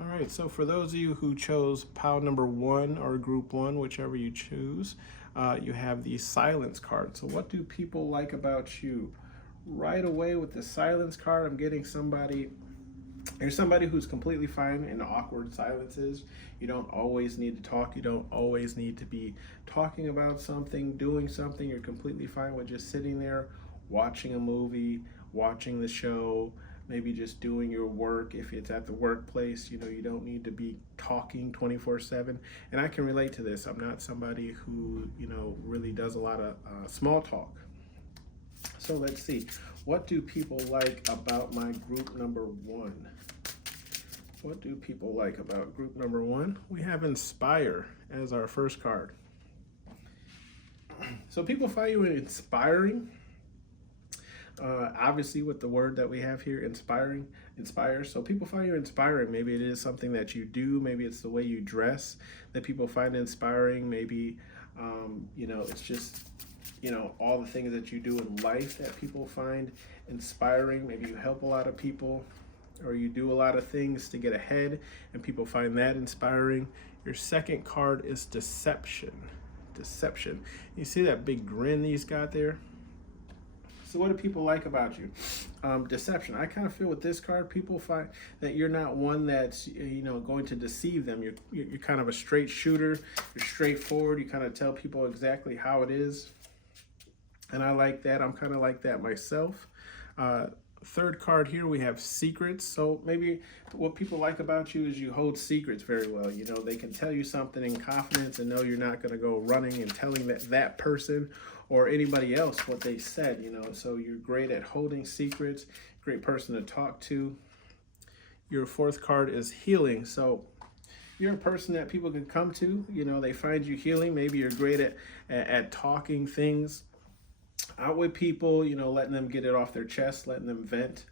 All right, so for those of you who chose pile number one or group one, whichever you choose, you have the silence card. So what do people like about you? Right away with the silence card, I'm getting somebody, you're somebody who's completely fine in awkward silences. You don't always need to talk. You don't always need to be talking about something, doing something. You're completely fine with just sitting there, watching a movie, watching the show, maybe just doing your work. If it's at the workplace, you don't need to be talking 24/7. And I can relate to this. I'm not somebody who, really does a lot of small talk. So let's see. What do people like about my group number one? What do people like about group number one? We have inspire as our first card. So people find you inspiring. Obviously, with the word that we have here, inspiring, inspire. So people find you inspiring. Maybe it is something that you do. Maybe it's the way you dress that people find inspiring. Maybe, it's just, all the things that you do in life that people find inspiring. Maybe you help a lot of people, or you do a lot of things to get ahead and people find that inspiring. Your second card is deception. Deception. You see that big grin that he's got there? So what do people like about you? Deception. I kind of feel with this card, people find that you're not one that's going to deceive them. You're kind of a straight shooter. You're straightforward. You kind of tell people exactly how it is, and I like that. I'm kind of like that myself. Third card here, we have secrets. So maybe what people like about you is you hold secrets very well. They can tell you something in confidence and know you're not going to go running and telling that person or anybody else what they said. So you're great at holding secrets, great person to talk to. Your fourth card is healing. So you're a person that people can come to. They find you healing. Maybe you're great at talking things out with people, letting them get it off their chest, letting them vent,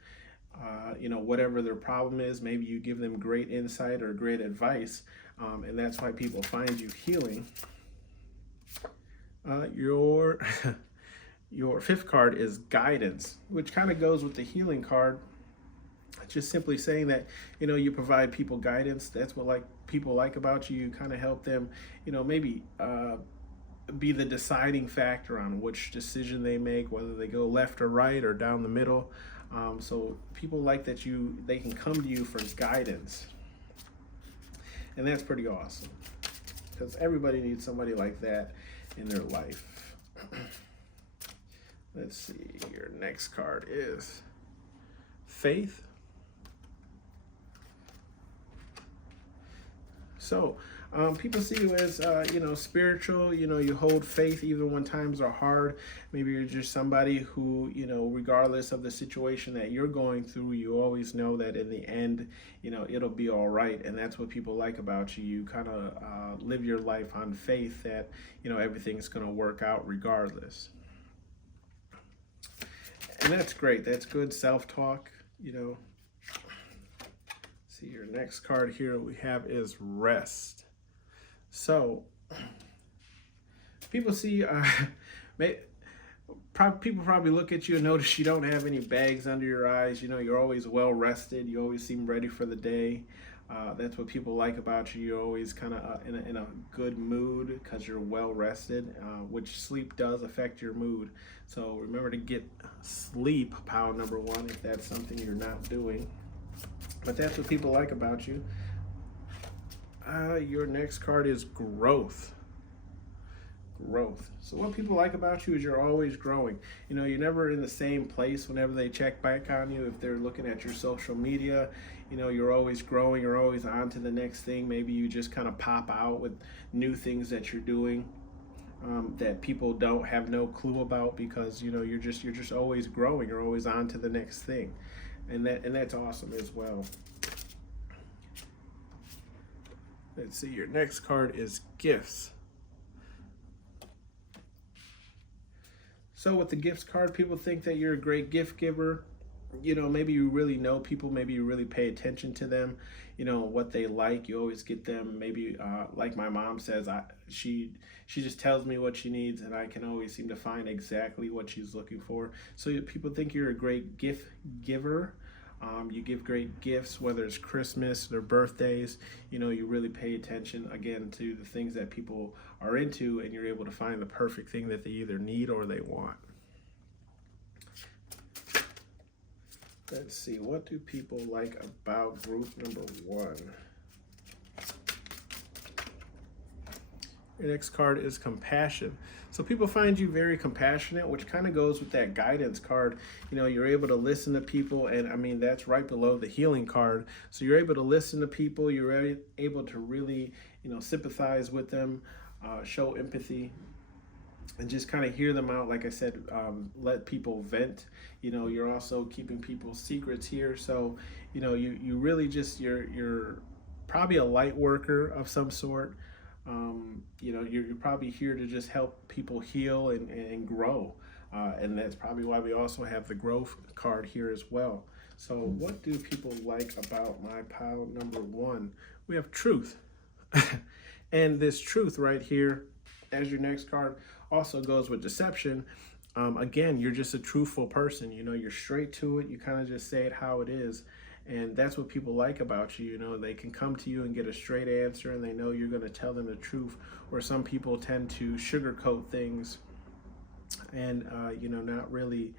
whatever their problem is. Maybe you give them great insight or great advice, and that's why people find you healing. Your your fifth card is guidance, which kind of goes with the healing card. Just simply saying that you provide people guidance. That's what people like about you. You kind of help them, maybe be the deciding factor on which decision they make, whether they go left or right or down the middle. So people like that they can come to you for guidance, and that's pretty awesome because everybody needs somebody like that in their life. Let's see, your next card is faith. So people see you as, spiritual. You hold faith even when times are hard. Maybe you're just somebody who, regardless of the situation that you're going through, you always know that in the end, it'll be all right. And that's what people like about you. You kind of live your life on faith that, everything's going to work out regardless. And that's great. That's good self-talk, See, your next card here we have is rest. So people see, people probably look at you and notice you don't have any bags under your eyes. You're always well rested. You always seem ready for the day. That's what people like about you. You're always kind of in a good mood because you're well rested, which sleep does affect your mood. So remember to get sleep, pile number one, if that's something you're not doing. But that's what people like about you. Your next card is growth. Growth. So what people like about you is you're always growing. You're never in the same place whenever they check back on you. If they're looking at your social media, you're always growing. You're always on to the next thing. Maybe you just kind of pop out with new things that you're doing that people don't have no clue about because you're just always growing. You're always on to the next thing, and that's awesome as well. Let's see, your next card is gifts. So with the gifts card, people think that you're a great gift giver. Maybe you really know people, maybe you really pay attention to them, what they like. You always get them, maybe like my mom says, she just tells me what she needs and I can always seem to find exactly what she's looking for. So people think you're a great gift giver. You give great gifts, whether it's Christmas, their birthdays. You really pay attention, again, to the things that people are into, and you're able to find the perfect thing that they either need or they want. Let's see, what do people like about group number 1? Your next card is compassion. So people find you very compassionate, which kind of goes with that guidance card. You're able to listen to people, and I mean, that's right below the healing card. So you're able to listen to people, you're able to really, sympathize with them, show empathy, and just kind of hear them out. Like I said, let people vent. You're also keeping people's secrets here. So, you really just, you're probably a light worker of some sort. You're probably here to just help people heal and grow. And that's probably why we also have the growth card here as well. So what do people like about my pile number 1? We have truth. And this truth right here, as your next card, also goes with deception. Again, you're just a truthful person. You're straight to it. You kind of just say it how it is. And that's what people like about you. They can come to you and get a straight answer, and they know you're going to tell them the truth. Or some people tend to sugarcoat things and, not really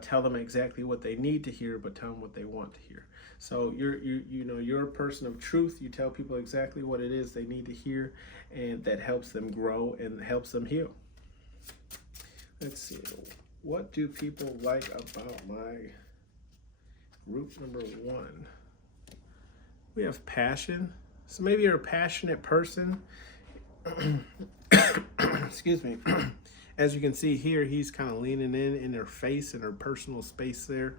tell them exactly what they need to hear, but tell them what they want to hear. So you're a person of truth. You tell people exactly what it is they need to hear, and that helps them grow and helps them heal. Let's see. What do people like about my group number 1? We have passion. So maybe you're a passionate person. Excuse me. As you can see here, he's kind of leaning in their face, in their personal space there.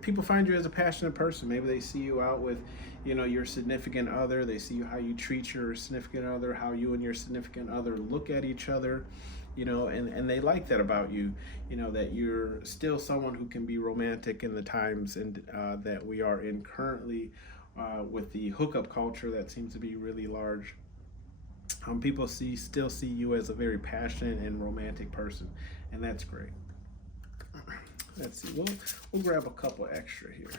People find you as a passionate person. Maybe they see you out with, your significant other. They see how you treat your significant other, how you and your significant other look at each other. And they like that about you, that you're still someone who can be romantic in the times and that we are in currently with the hookup culture that seems to be really large. People still see you as a very passionate and romantic person, and that's great. Let's see, we'll grab a couple extra here.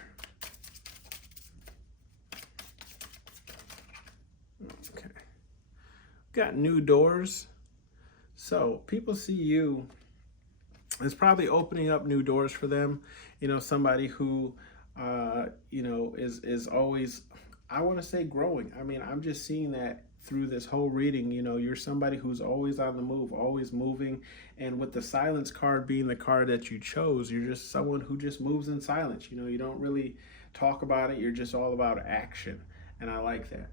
Okay, got new doors. So people see you as probably opening up new doors for them. Somebody who, is always, I want to say, growing. I mean, I'm just seeing that through this whole reading. You're somebody who's always on the move, always moving. And with the silence card being the card that you chose, you're just someone who just moves in silence. You don't really talk about it. You're just all about action. And I like that.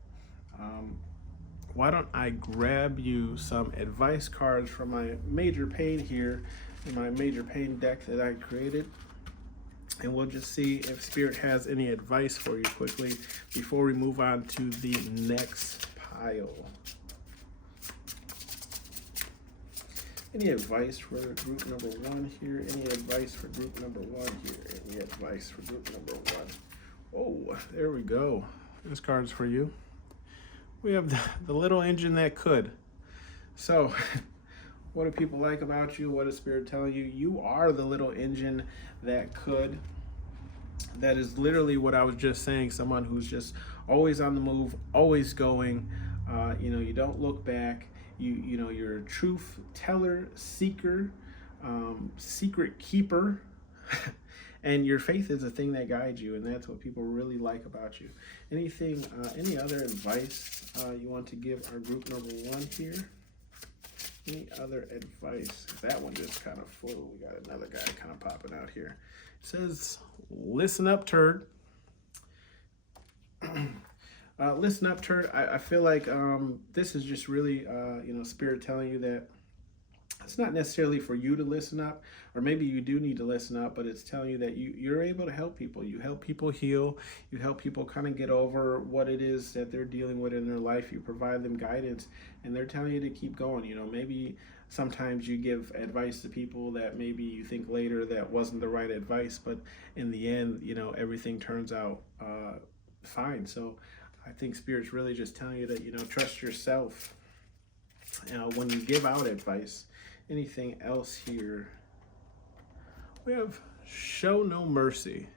Why don't I grab you some advice cards from my major pain here, in my major pain deck that I created. And we'll just see if Spirit has any advice for you quickly before we move on to the next pile. Any advice for group number 1 here? Any advice for group number 1 here? Any advice for group number 1? Oh, there we go. This card's for you. We have the little engine that could. So, what do people like about you? What is Spirit telling you? You are the little engine that could. That is literally what I was just saying. Someone who's just always on the move, always going. You don't look back. You're a truth teller, seeker, secret keeper. And your faith is the thing that guides you, and that's what people really like about you. Any other advice you want to give our group number 1 here? Any other advice? That one just kind of flew. We got another guy kind of popping out here. It says, listen up, turd. Listen up, turd. I feel like this is just really, Spirit telling you that it's not necessarily for you to listen up, or maybe you do need to listen up, but it's telling you that you're able to help people. You help people heal. You help people kind of get over what it is that they're dealing with in their life. You provide them guidance, and they're telling you to keep going. Maybe sometimes you give advice to people that maybe you think later that wasn't the right advice, but in the end, everything turns out fine. So I think Spirit's really just telling you that, trust yourself when you give out advice. Anything else here? We have show no mercy.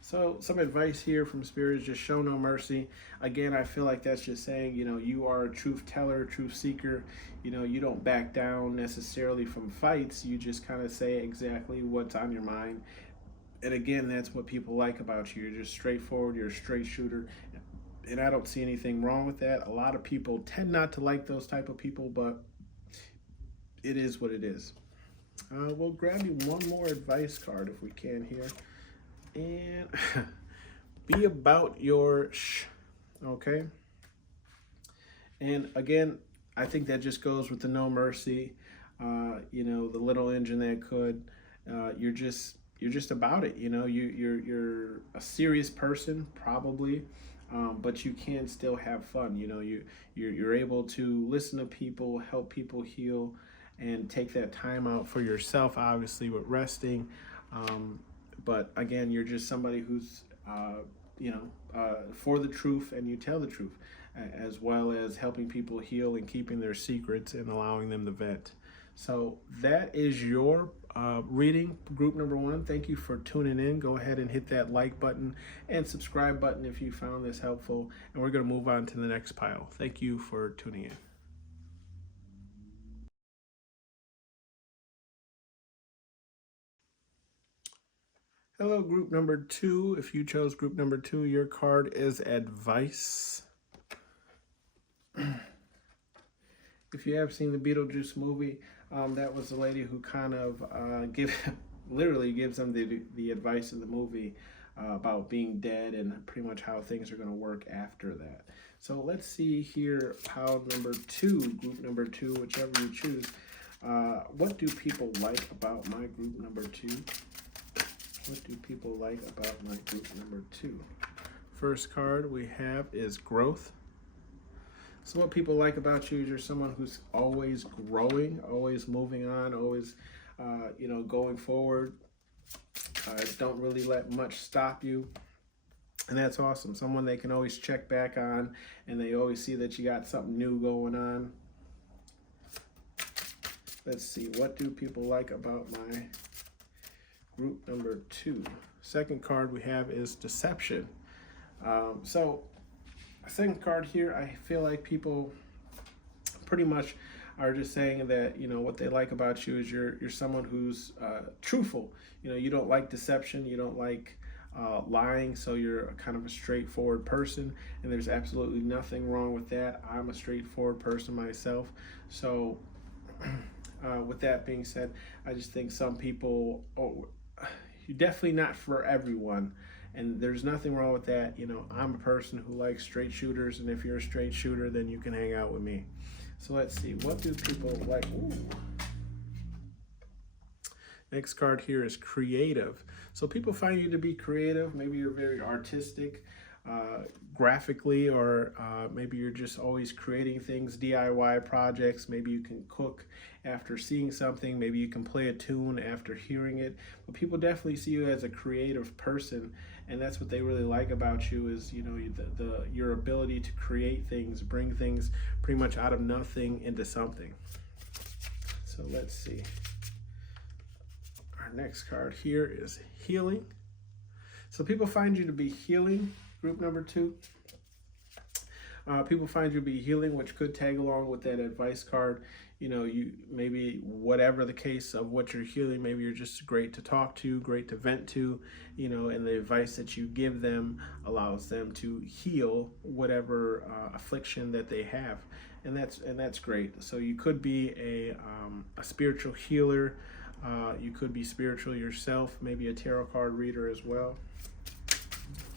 So some advice here from Spirit is just show no mercy. Again, I feel like that's just saying, you are a truth teller, truth seeker. You don't back down necessarily from fights. You just kind of say exactly what's on your mind. And again, that's what people like about you. You're just straightforward. You're a straight shooter. And I don't see anything wrong with that. A lot of people tend not to like those type of people, but it is what it is. We'll grab you one more advice card if we can here. And be about your okay? And again, I think that just goes with the no mercy, the little engine that could. You're just about it, you're a serious person probably, but you can still have fun. You're able to listen to people, help people heal, and take that time out for yourself, obviously with resting. But again, you're just somebody who's, for the truth, and you tell the truth, as well as helping people heal and keeping their secrets and allowing them to vent. So that is your reading, group number 1. Thank you for tuning in. Go ahead and hit that like button and subscribe button if you found this helpful. And we're going to move on to the next pile. Thank you for tuning in. Hello, group number 2. If you chose group number 2, your card is advice. If you have seen the Beetlejuice movie, that was the lady who kind of literally gives them the advice in the movie about being dead and pretty much how things are going to work after that. So let's see here, pile number 2, group number 2, whichever you choose. What do people like about my group number 2? What do people like about my group number 2? First card we have is growth. So what people like about you is you're someone who's always growing, always moving on, always, going forward. Don't really let much stop you. And that's awesome. Someone they can always check back on, and they always see that you got something new going on. Let's see, what do people like about my group number 2? Second card we have is deception. So second card here, I feel like people pretty much are just saying that, what they like about you is you're someone who's truthful. You don't like deception, you don't like lying, so you're kind of a straightforward person, and there's absolutely nothing wrong with that. I'm a straightforward person myself. So with that being said, I just think some people, you're definitely not for everyone, and there's nothing wrong with that. I'm a person who likes straight shooters, and if you're a straight shooter, then you can hang out with me. So let's see, what do people like? Ooh. Next card here is creative. So people find you to be creative. Maybe you're very artistic, graphically, or maybe you're just always creating things, DIY projects. Maybe you can cook after seeing something. Maybe you can play a tune after hearing it. But people definitely see you as a creative person, and that's what they really like about you is, your ability to create things, bring things pretty much out of nothing into something. So let's see. Our next card here is healing. So people find you to be healing, group number 2. People find you to be healing, which could tag along with that advice card. You maybe whatever the case of what you're healing, maybe you're just great to talk to, great to vent to, and the advice that you give them allows them to heal whatever affliction that they have, and that's great. So you could be a spiritual healer. You could be spiritual yourself, maybe a tarot card reader as well.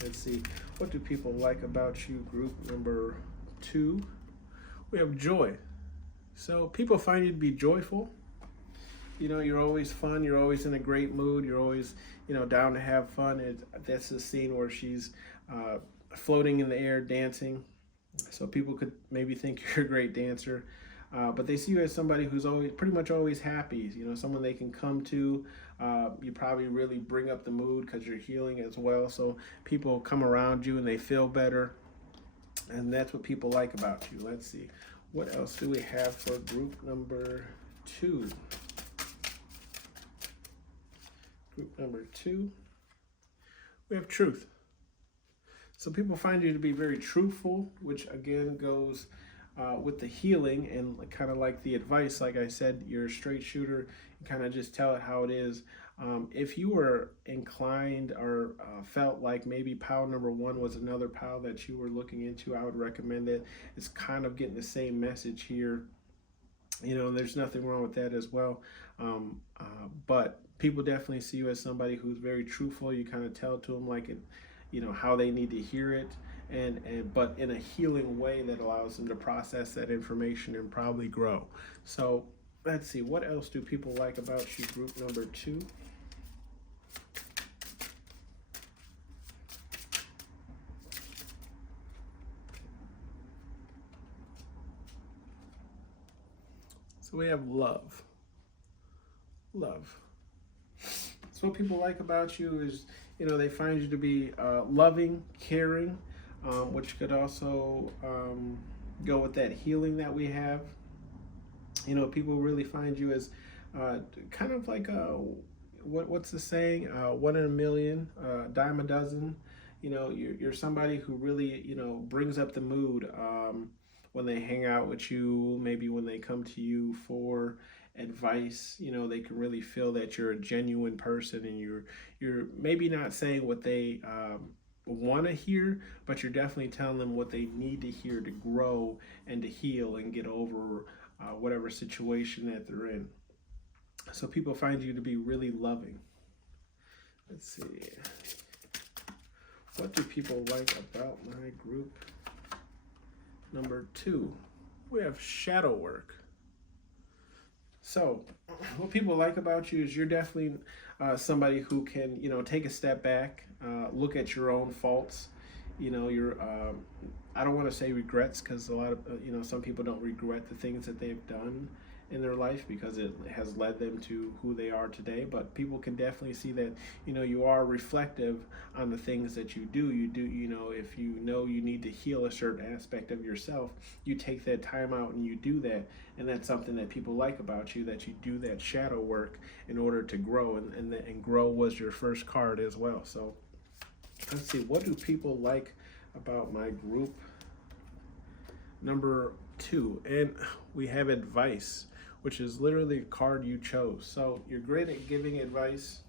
Let's see, what do people like about you, group number 2? We have joy. So people find you to be joyful. You're always fun. You're always in a great mood. You're always, down to have fun. That's the scene where she's floating in the air, dancing. So people could maybe think you're a great dancer. But they see you as somebody who's pretty much always happy. Someone they can come to. You probably really bring up the mood because you're healing as well. So people come around you and they feel better. And that's what people like about you. Let's see. What else do we have for group number 2? Group number 2, we have truth. So people find you to be very truthful, which again goes with the healing and kind of like the advice. Like I said, you're a straight shooter. You kind of just tell it how it is. If you were inclined or felt like maybe pile number 1 was another pile that you were looking into, I would recommend it. It's kind of getting the same message here. And there's nothing wrong with that as well. But people definitely see you as somebody who's very truthful. You kind of tell to them like it, how they need to hear it, but in a healing way that allows them to process that information and probably grow. So let's see, what else do people like about you, group number 2? So we have love. Love. So what people like about you is, they find you to be loving, caring, which could also go with that healing that we have. People really find you as kind of like what's the saying? 1 in a million, dime a dozen. You're somebody who really, brings up the mood when they hang out with you, maybe when they come to you for advice. They can really feel that you're a genuine person, and you're maybe not saying what they want to hear, but you're definitely telling them what they need to hear to grow and to heal and get over whatever situation that they're in. So people find you to be really loving. Let's see. What do people like about my group number 2? We have shadow work. So what people like about you is you're definitely somebody who can, take a step back, look at your own faults. You're, I don't want to say regrets, because a lot of, some people don't regret the things that they've done in their life because it has led them to who they are today. But people can definitely see that, you are reflective on the things that you do. If you need to heal a certain aspect of yourself, you take that time out and you do that. And that's something that people like about you, that you do that shadow work in order to grow. And grow was your first card as well. So let's see, what do people like about my group number 2? And we have advice, which is literally a card you chose. So you're great at giving advice.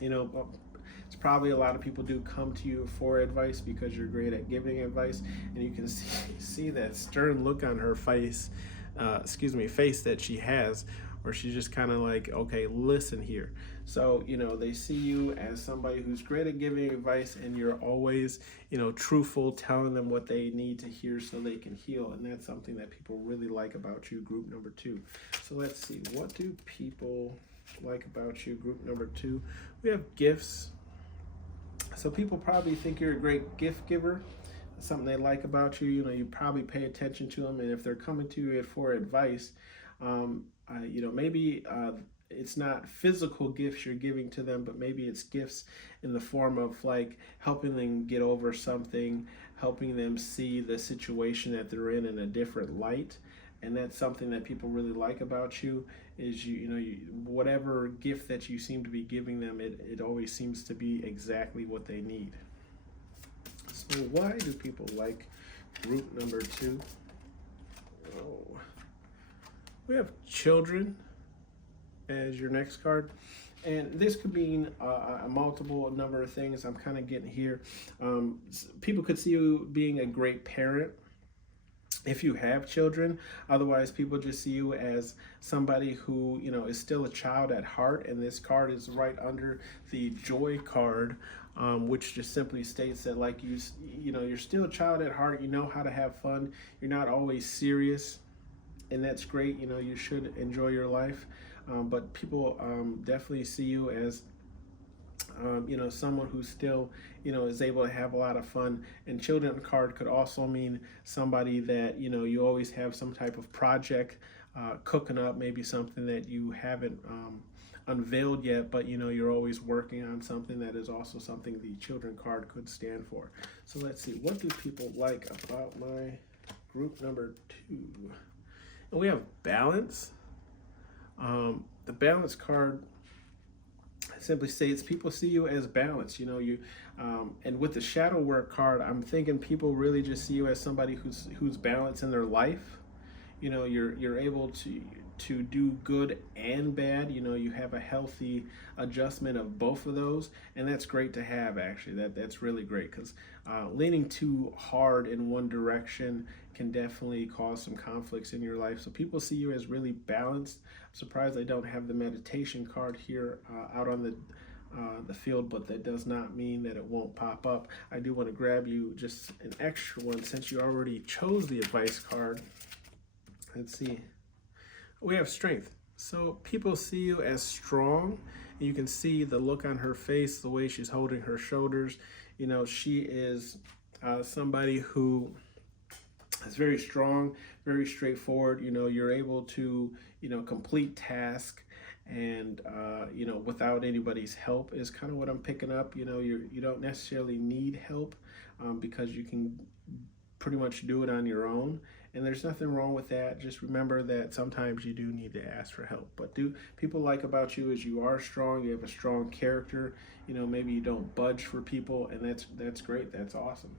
It's probably a lot of people do come to you for advice because you're great at giving advice, and you can see that stern look on her face, face that she has, where she's just kind of like, okay, listen here. So, they see you as somebody who's great at giving advice, and you're always, truthful, telling them what they need to hear so they can heal. And that's something that people really like about you, group number 2. So let's see, what do people like about you, group number 2? We have gifts. So people probably think you're a great gift giver. That's something they like about you. You probably pay attention to them, and if they're coming to you for advice, maybe it's not physical gifts you're giving to them, but maybe it's gifts in the form of like helping them get over something, helping them see the situation that they're in a different light. And that's something that people really like about you, is whatever gift that you seem to be giving them, it always seems to be exactly what they need. So why do people like group number 2? Oh, we have children as your next card. And this could mean a multiple number of things. I'm kind of getting here. People could see you being a great parent if you have children. Otherwise, people just see you as somebody who, is still a child at heart. And this card is right under the joy card, which just simply states that, like, you're still a child at heart. You know how to have fun. You're not always serious, and that's great. You should enjoy your life. But people definitely see you as someone who still, is able to have a lot of fun. And children card could also mean somebody that, you always have some type of project cooking up, maybe something that you haven't unveiled yet, but you're always working on something. That is also something the children card could stand for. So let's see, what do people like about my group number 2? And we have balance. The balance card simply states people see you as balanced. And with the shadow work card, I'm thinking people really just see you as somebody who's balanced in their life. You're able to do good and bad. You have a healthy adjustment of both of those, and that's great to have. Actually, that's really great, because leaning too hard in one direction can definitely cause some conflicts in your life. So people see you as really balanced. I'm surprised I don't have the meditation card here out on the field, but that does not mean that it won't pop up. I do want to grab you just an extra one since you already chose the advice card. Let's see. We have strength. So people see you as strong. You can see the look on her face, the way she's holding her shoulders. She is somebody who is very strong, very straightforward. You're able to, complete tasks, and without anybody's help is kind of what I'm picking up. You don't necessarily need help, because you can pretty much do it on your own, and there's nothing wrong with that. Just remember that sometimes you do need to ask for help. But people like about you is you are strong, you have a strong character. Maybe you don't budge for people, and that's great. That's awesome.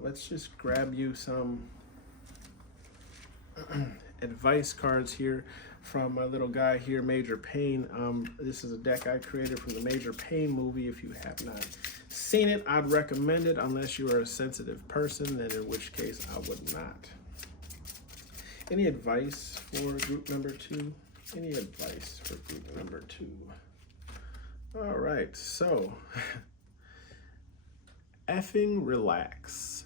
Let's just grab you some advice cards here from my little guy here, Major Payne. This is a deck I created from the Major Payne movie. If you have not seen it, I'd recommend it, unless you are a sensitive person, then in which case I would not. Any advice for group number 2? Any advice for group number 2? All right, so effing relax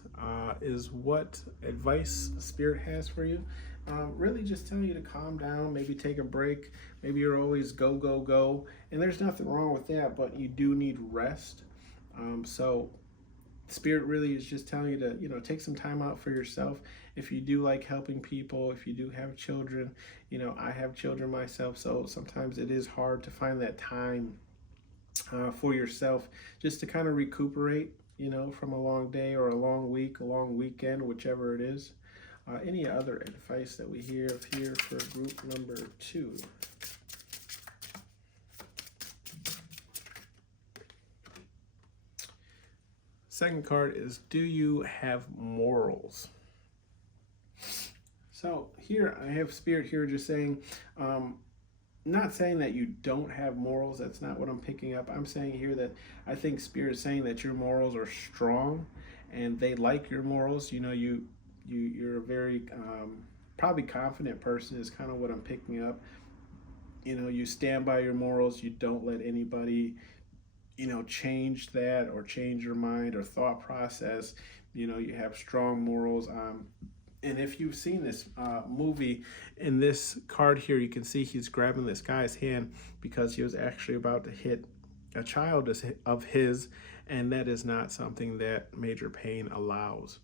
is what advice Spirit has for you. Really just telling you to calm down, maybe take a break. Maybe you're always go, go, go, and there's nothing wrong with that, but you do need rest. So Spirit really is just telling you to, take some time out for yourself. If you do like helping people, if you do have children, I have children myself, so sometimes it is hard to find that time for yourself, just to kind of recuperate, from a long day or a long week, a long weekend, whichever it is. Any other advice that we have here for group number 2? Second card is, do you have morals? So here I have Spirit here just saying, not saying that you don't have morals. That's not what I'm picking up. I'm saying here that I think Spirit is saying that your morals are strong, and they like your morals. You're a very probably confident person is kind of what I'm picking up. You stand by your morals. You don't let anybody, change that or change your mind or thought process. You have strong morals. And if you've seen this movie, in this card here, you can see he's grabbing this guy's hand because he was actually about to hit a child of his, and that is not something that Major Payne allows.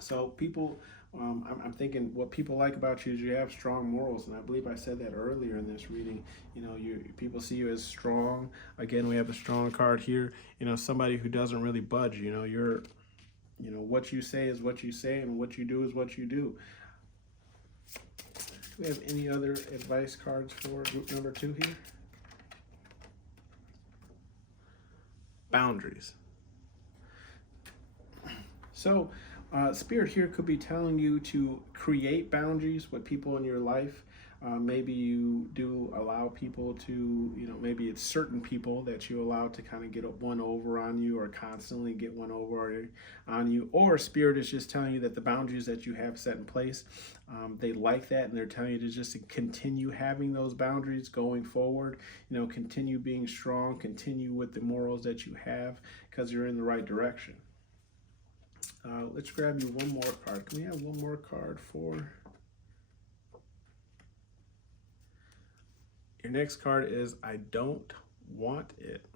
So people, I'm thinking what people like about you is you have strong morals, and I believe I said that earlier in this reading. People see you as strong. Again, we have a strong card here. Somebody who doesn't really budge. You're what you say is what you say, and what you do is what you do. Do we have any other advice cards for group number 2 here? Boundaries. So Spirit here could be telling you to create boundaries with people in your life. Maybe you do allow people to, maybe it's certain people that you allow to kind of get one over on you, or constantly get one over on you. Or Spirit is just telling you that the boundaries that you have set in place, they like that, and they're telling you to just continue having those boundaries going forward. Continue being strong, continue with the morals that you have, because you're in the right direction. Let's grab you one more card. Can we have one more card for... Your next card is, I don't want it.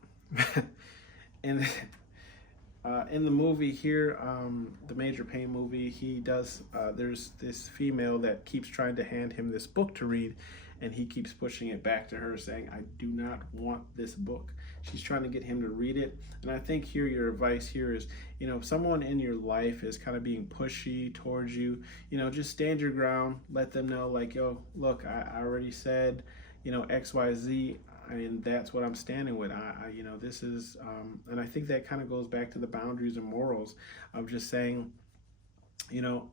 And in the movie here, the Major Payne movie, he does, there's this female that keeps trying to hand him this book to read, and he keeps pushing it back to her saying, I do not want this book. She's trying to get him to read it. And I think here your advice here is, if someone in your life is kind of being pushy towards you, just stand your ground, let them know like, yo, look, I already said, XYZ, and that's what I'm standing with. This is, and I think that kind of goes back to the boundaries and morals of just saying, you know,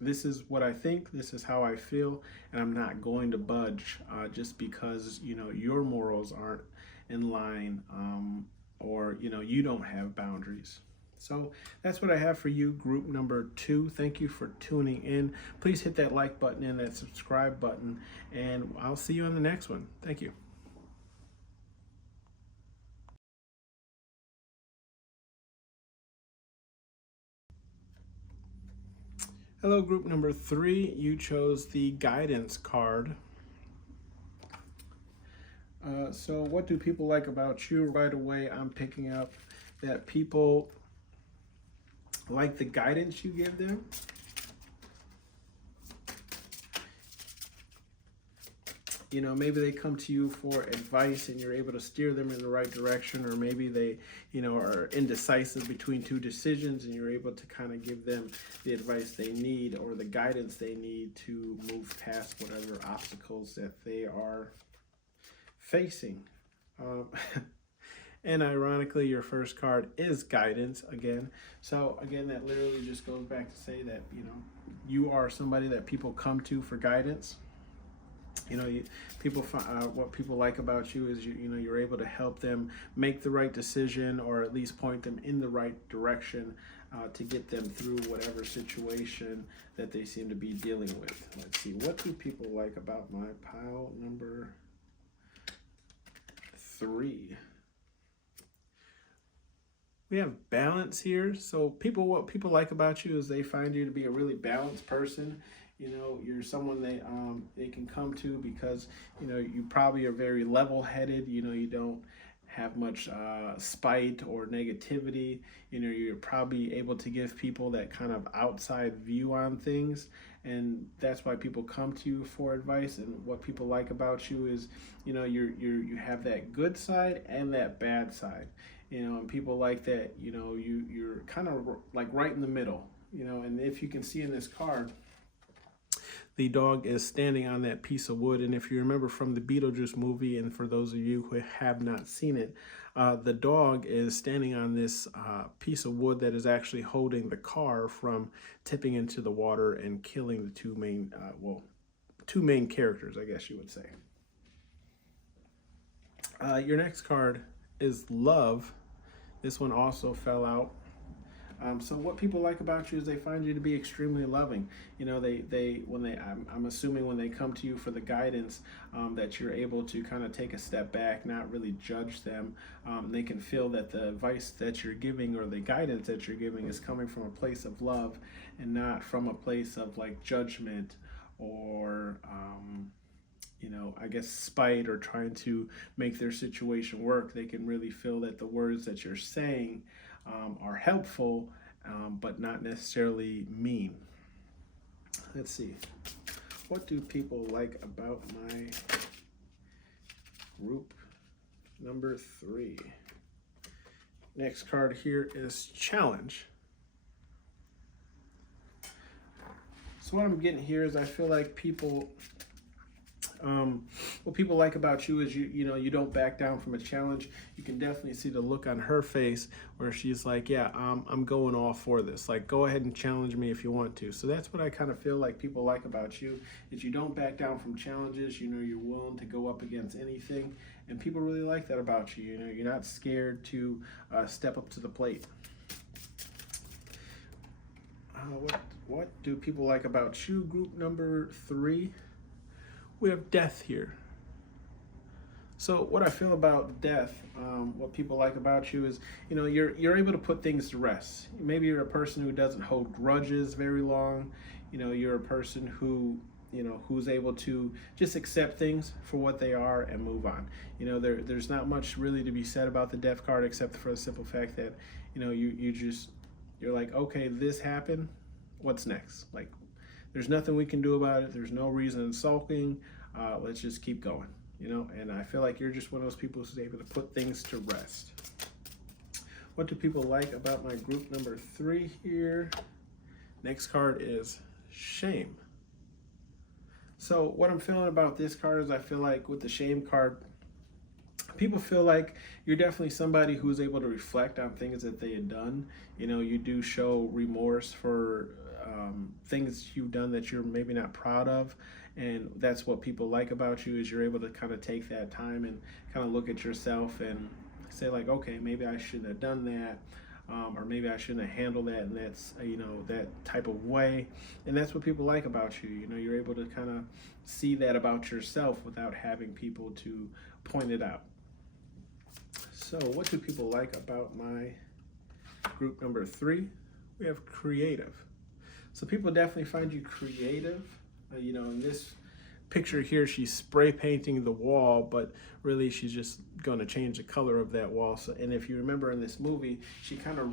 this is what I think, this is how I feel, and I'm not going to budge just because, your morals aren't in line, or, you don't have boundaries. So that's what I have for you, group number 2. Thank you for tuning in. Please hit that like button and that subscribe button, and I'll see you on the next one. Thank you. Hello, group number 3. You chose the guidance card. So what do people like about you? Right away, I'm picking up that people like the guidance you give them. Maybe they come to you for advice and you're able to steer them in the right direction, or maybe they, are indecisive between two decisions and you're able to kind of give them the advice they need or the guidance they need to move past whatever obstacles that they are facing. And ironically, your first card is guidance again. So again, that literally just goes back to say that, you are somebody that people come to for guidance. What people like about you is you're able to help them make the right decision, or at least point them in the right direction to get them through whatever situation that they seem to be dealing with. Let's see, what do people like about my pile number 3? We have balance here. So what people like about you is they find you to be a really balanced person. You're someone they can come to because, you probably are very level-headed. You don't have much spite or negativity. You're probably able to give people that kind of outside view on things. And that's why people come to you for advice. And what people like about you is, you have that good side and that bad side. And people like that, you're kind of like right in the middle. And if you can see in this card, the dog is standing on that piece of wood. And if you remember from the Beetlejuice movie, and for those of you who have not seen it, the dog is standing on this piece of wood that is actually holding the car from tipping into the water and killing the two main characters, I guess you would say. Your next card is Love. This one also fell out. So what people like about you is they find you to be extremely loving. I'm assuming when they come to you for the guidance, that you're able to kind of take a step back, not really judge them. They can feel that the advice that you're giving or the guidance that you're giving is coming from a place of love and not from a place of like judgment or, I guess spite or trying to make their situation work. They can really feel that the words that you're saying are helpful, but not necessarily mean. Let's see. What do people like about my group number 3? Next card here is Challenge. So what I'm getting here is I feel like people... what people like about you is you don't back down from a challenge. You can definitely see the look on her face where she's like, yeah, I'm going all for this. Like, go ahead and challenge me if you want to. So that's what I kind of feel like people like about you, is you don't back down from challenges. You're willing to go up against anything, and people really like that about you. You're not scared to step up to the plate. What do people like about you, group number 3? We have Death here. So what I feel about Death, what people like about you is, you're able to put things to rest. Maybe you're a person who doesn't hold grudges very long. You're a person who, who's able to just accept things for what they are and move on. There's not much really to be said about the Death card except for the simple fact that, you're like, okay, this happened. What's next? Like, there's nothing we can do about it. There's no reason in sulking. Let's just keep going, and I feel like you're just one of those people who's able to put things to rest. What do people like about my group number 3 here? Next card is Shame. So what I'm feeling about this card is I feel like with the shame card, people feel like you're definitely somebody who's able to reflect on things that they had done. You know, you do show remorse for things you've done that you're maybe not proud of, and that's what people like about you is you're able to kind of take that time and kind of look at yourself and say like, okay, maybe I shouldn't have done that. Or maybe I shouldn't have handled that, and that's that type of way, and that's what people like about you. You know, you're able to kind of see that about yourself without having people to point it out. So what do people like about my group number 3? We have creative. So people definitely find you creative. In this picture here, she's spray painting the wall, but really she's just going to change the color of that wall. So, and if you remember in this movie, she kind of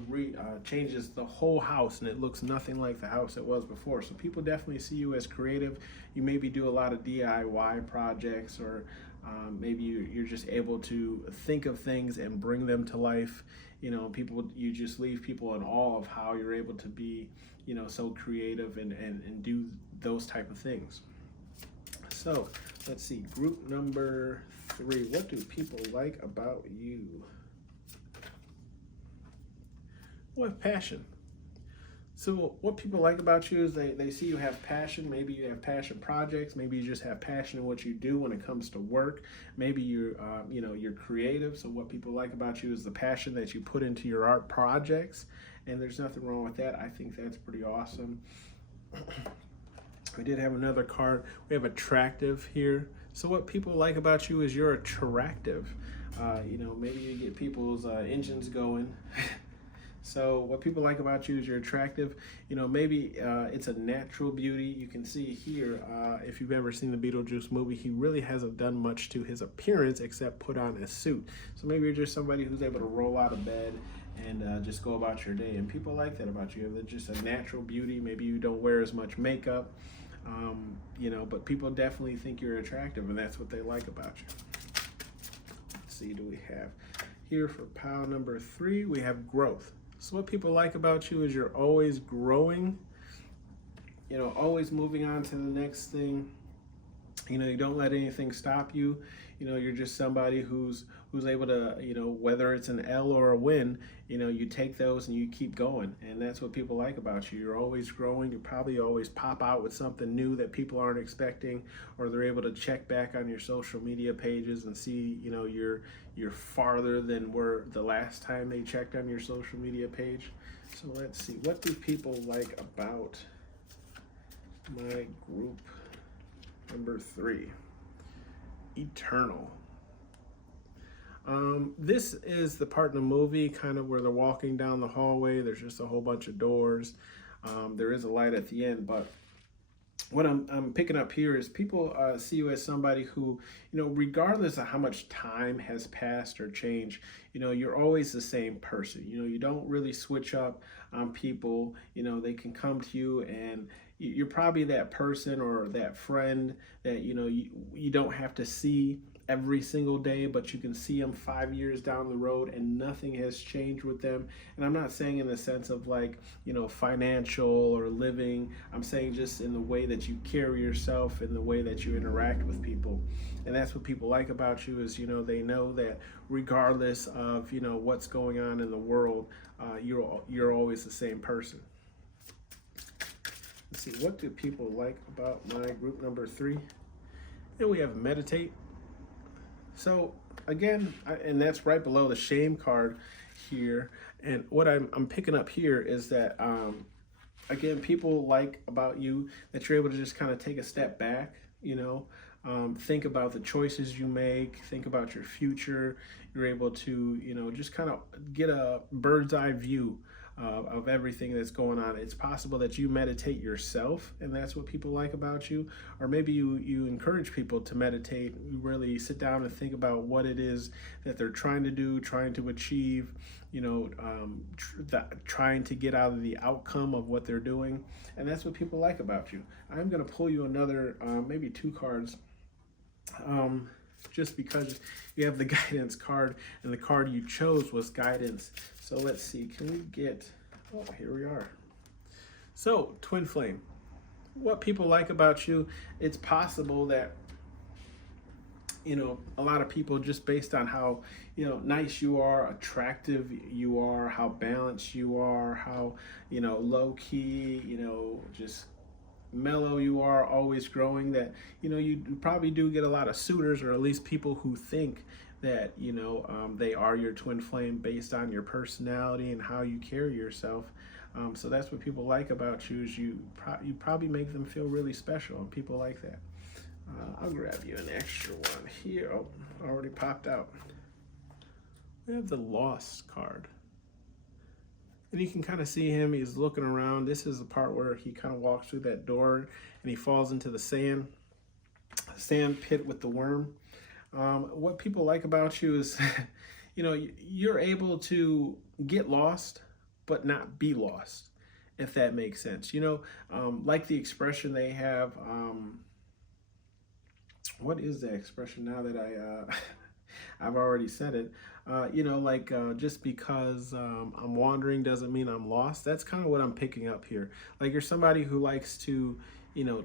changes the whole house, and it looks nothing like the house it was before. So people definitely see you as creative. You maybe do a lot of DIY projects, or maybe you're just able to think of things and bring them to life. You just leave people in awe of how you're able to be, so creative and do those type of things. So let's see, group number 3. What do people like about you? Well, passion. So what people like about you is they see you have passion. Maybe you have passion projects. Maybe you just have passion in what you do when it comes to work. Maybe you're creative. So what people like about you is the passion that you put into your art projects. And there's nothing wrong with that. I think that's pretty awesome. We did have another card. We have attractive here. So what people like about you is you're attractive. Maybe you get people's engines going. So what people like about you is you're attractive. Maybe it's a natural beauty. You can see here, if you've ever seen the Beetlejuice movie, he really hasn't done much to his appearance except put on a suit. So maybe you're just somebody who's able to roll out of bed and just go about your day. And people like that about you. They're just a natural beauty. Maybe you don't wear as much makeup, but people definitely think you're attractive, and that's what they like about you. Let's see, do we have here for pile number 3, we have growth. So what people like about you is you're always growing, always moving on to the next thing. You don't let anything stop you. You're just somebody who's able to, whether it's an L or a win, you take those and you keep going. And that's what people like about you. You're always growing. You probably always pop out with something new that people aren't expecting, or they're able to check back on your social media pages and see, you're farther than were the last time they checked on your social media page. So let's see, what do people like about my group number 3? Eternal. This is the part in the movie kind of where they're walking down the hallway. There's just a whole bunch of doors. There is a light at the end, but what I'm picking up here is people see you as somebody who, regardless of how much time has passed or changed, you're always the same person. You don't really switch up on people. They can come to you, and you're probably that person or that friend that, you don't have to see every single day, but you can see them 5 years down the road and nothing has changed with them. And I'm not saying in the sense of like, financial or living. I'm saying just in the way that you carry yourself and the way that you interact with people. And that's what people like about you is, they know that regardless of, what's going on in the world, you're always the same person. Let's see, what do people like about my group number 3? And we have meditate. So again, and that's right below the shame card here. And what I'm picking up here is that, again, people like about you that you're able to just kind of take a step back, think about the choices you make, think about your future. You're able to, just kind of get a bird's eye view of everything that's going on. It's possible that you meditate yourself, and that's what people like about you. Or maybe you encourage people to meditate. You really sit down and think about what it is that they're trying to do, trying to achieve, trying to get out of the outcome of what they're doing. And that's what people like about you. I'm going to pull you another, maybe 2 cards. Just because you have the guidance card, and the card you chose was guidance. So let's see, can we get, oh, here we are. So, twin flame. what people like about you, it's possible that a lot of people, just based on how nice you are, attractive you are, how balanced you are, how low key, just mellow you are, always growing, that you probably do get a lot of suitors, or at least people who think that they are your twin flame based on your personality and how you carry yourself. So that's what people like about you, is you probably make them feel really special, and people like that. I'll grab you an extra one here. Oh, already popped out. We have the Lost card. And you can kind of see him. He's looking around. This is the part where he kind of walks through that door and he falls into the sand pit with the worm. What people like about you is, you're able to get lost, but not be lost, if that makes sense. Like the expression they have, what is the expression now that I've already said it? Just because I'm wandering doesn't mean I'm lost. That's kind of what I'm picking up here. Like, you're somebody who likes to,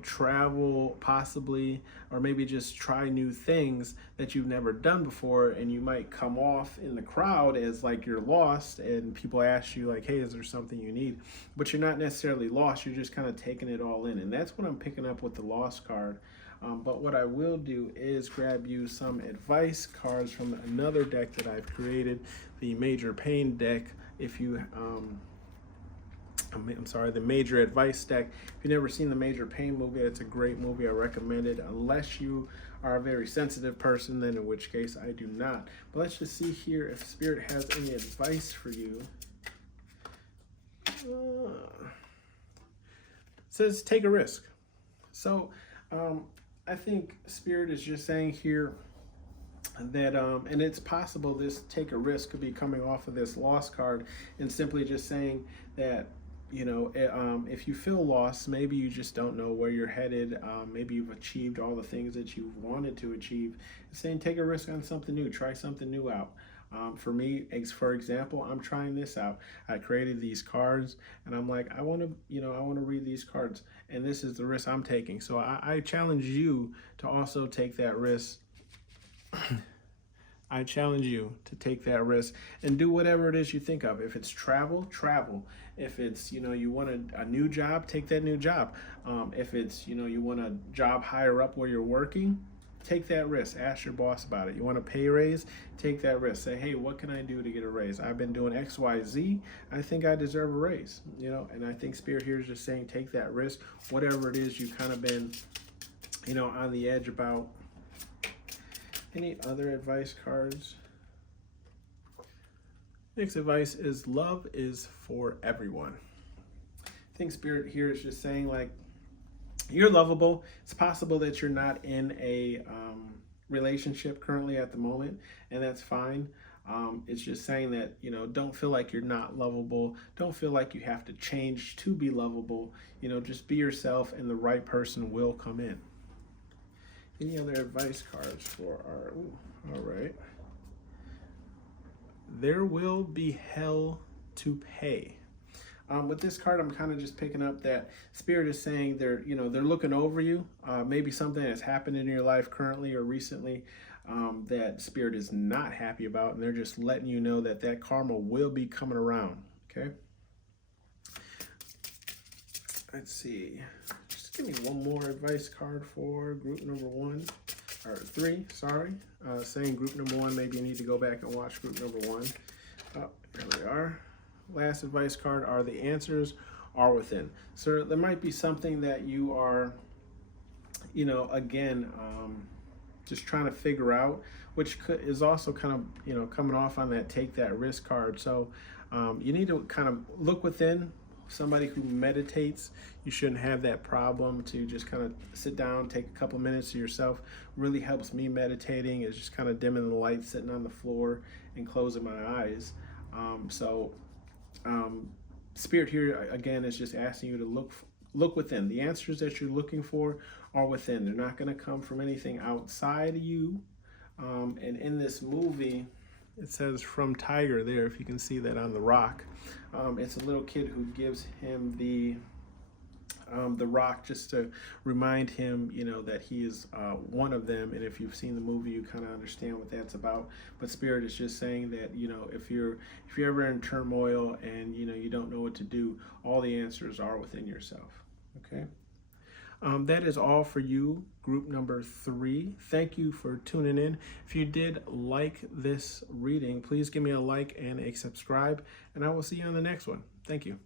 travel possibly, or maybe just try new things that you've never done before, and you might come off in the crowd as like you're lost, and people ask you like, hey, is there something you need? But you're not necessarily lost. You're just kind of taking it all in, and that's what I'm picking up with the Lost card. But what I will do is grab you some advice cards from another deck that I've created, the Major Pain deck. If you, I'm sorry, the Major Advice deck. If you've never seen the Major Pain movie, it's a great movie. I recommend it, unless you are a very sensitive person, then in which case I do not. But let's just see here if Spirit has any advice for you. It says take a risk. So, I think Spirit is just saying here that, and it's possible this take a risk could be coming off of this Lost card, and simply just saying that, if you feel lost, maybe you just don't know where you're headed, maybe you've achieved all the things that you've wanted to achieve. It's saying take a risk on something new, try something new out. For me, for example, I'm trying this out. I created these cards, and I'm like, I want to read these cards, and this is the risk I'm taking. So I challenge you to also take that risk. I challenge you to take that risk and do whatever it is you think of. If it's travel, travel. If it's, you want a new job, take that new job. If it's, you want a job higher up where you're working, take that risk. Ask your boss about it. You want a pay raise? Take that risk. Say, hey, what can I do to get a raise? I've been doing X, Y, Z. I think I deserve a raise. And I think Spirit here is just saying take that risk. Whatever it is you've kind of been, on the edge about. Any other advice cards? Next advice is love is for everyone. I think Spirit here is just saying, like, you're lovable. It's possible that you're not in a relationship currently at the moment, and that's fine. It's just saying that, don't feel like you're not lovable. Don't feel like you have to change to be lovable. Just be yourself, and the right person will come in. Any other advice cards for our, all right. There will be hell to pay. With this card, I'm kind of just picking up that Spirit is saying they're looking over you. Maybe something that's happened in your life currently or recently that Spirit is not happy about, and they're just letting you know that karma will be coming around. Okay. Let's see. Just give me one more advice card for group number 1 or 3. Sorry, saying group number 1. Maybe you need to go back and watch group number 1. Oh, there we are. Last advice card are the answers are within. So there might be something that you are, again, just trying to figure out, which is also kind of, coming off on that take that risk card. So you need to kind of look within. Somebody who meditates, you shouldn't have that problem to just kind of sit down, take a couple minutes to yourself. Really helps me meditating is just kind of dimming the light, sitting on the floor and closing my eyes. Spirit here again is just asking you to look within. The answers that you're looking for are within. They're not going to come from anything outside of you. And in this movie, it says from Tiger there, if you can see that on the rock. It's a little kid who gives him the the rock, just to remind him, you know, that he is one of them. And if you've seen the movie, you kind of understand what that's about. But Spirit is just saying that, you know, if you're ever in turmoil and, you know, you don't know what to do, all the answers are within yourself. Okay. That is all for you, group number 3. Thank you for tuning in. If you did like this reading, please give me a like and a subscribe, and I will see you on the next one. Thank you.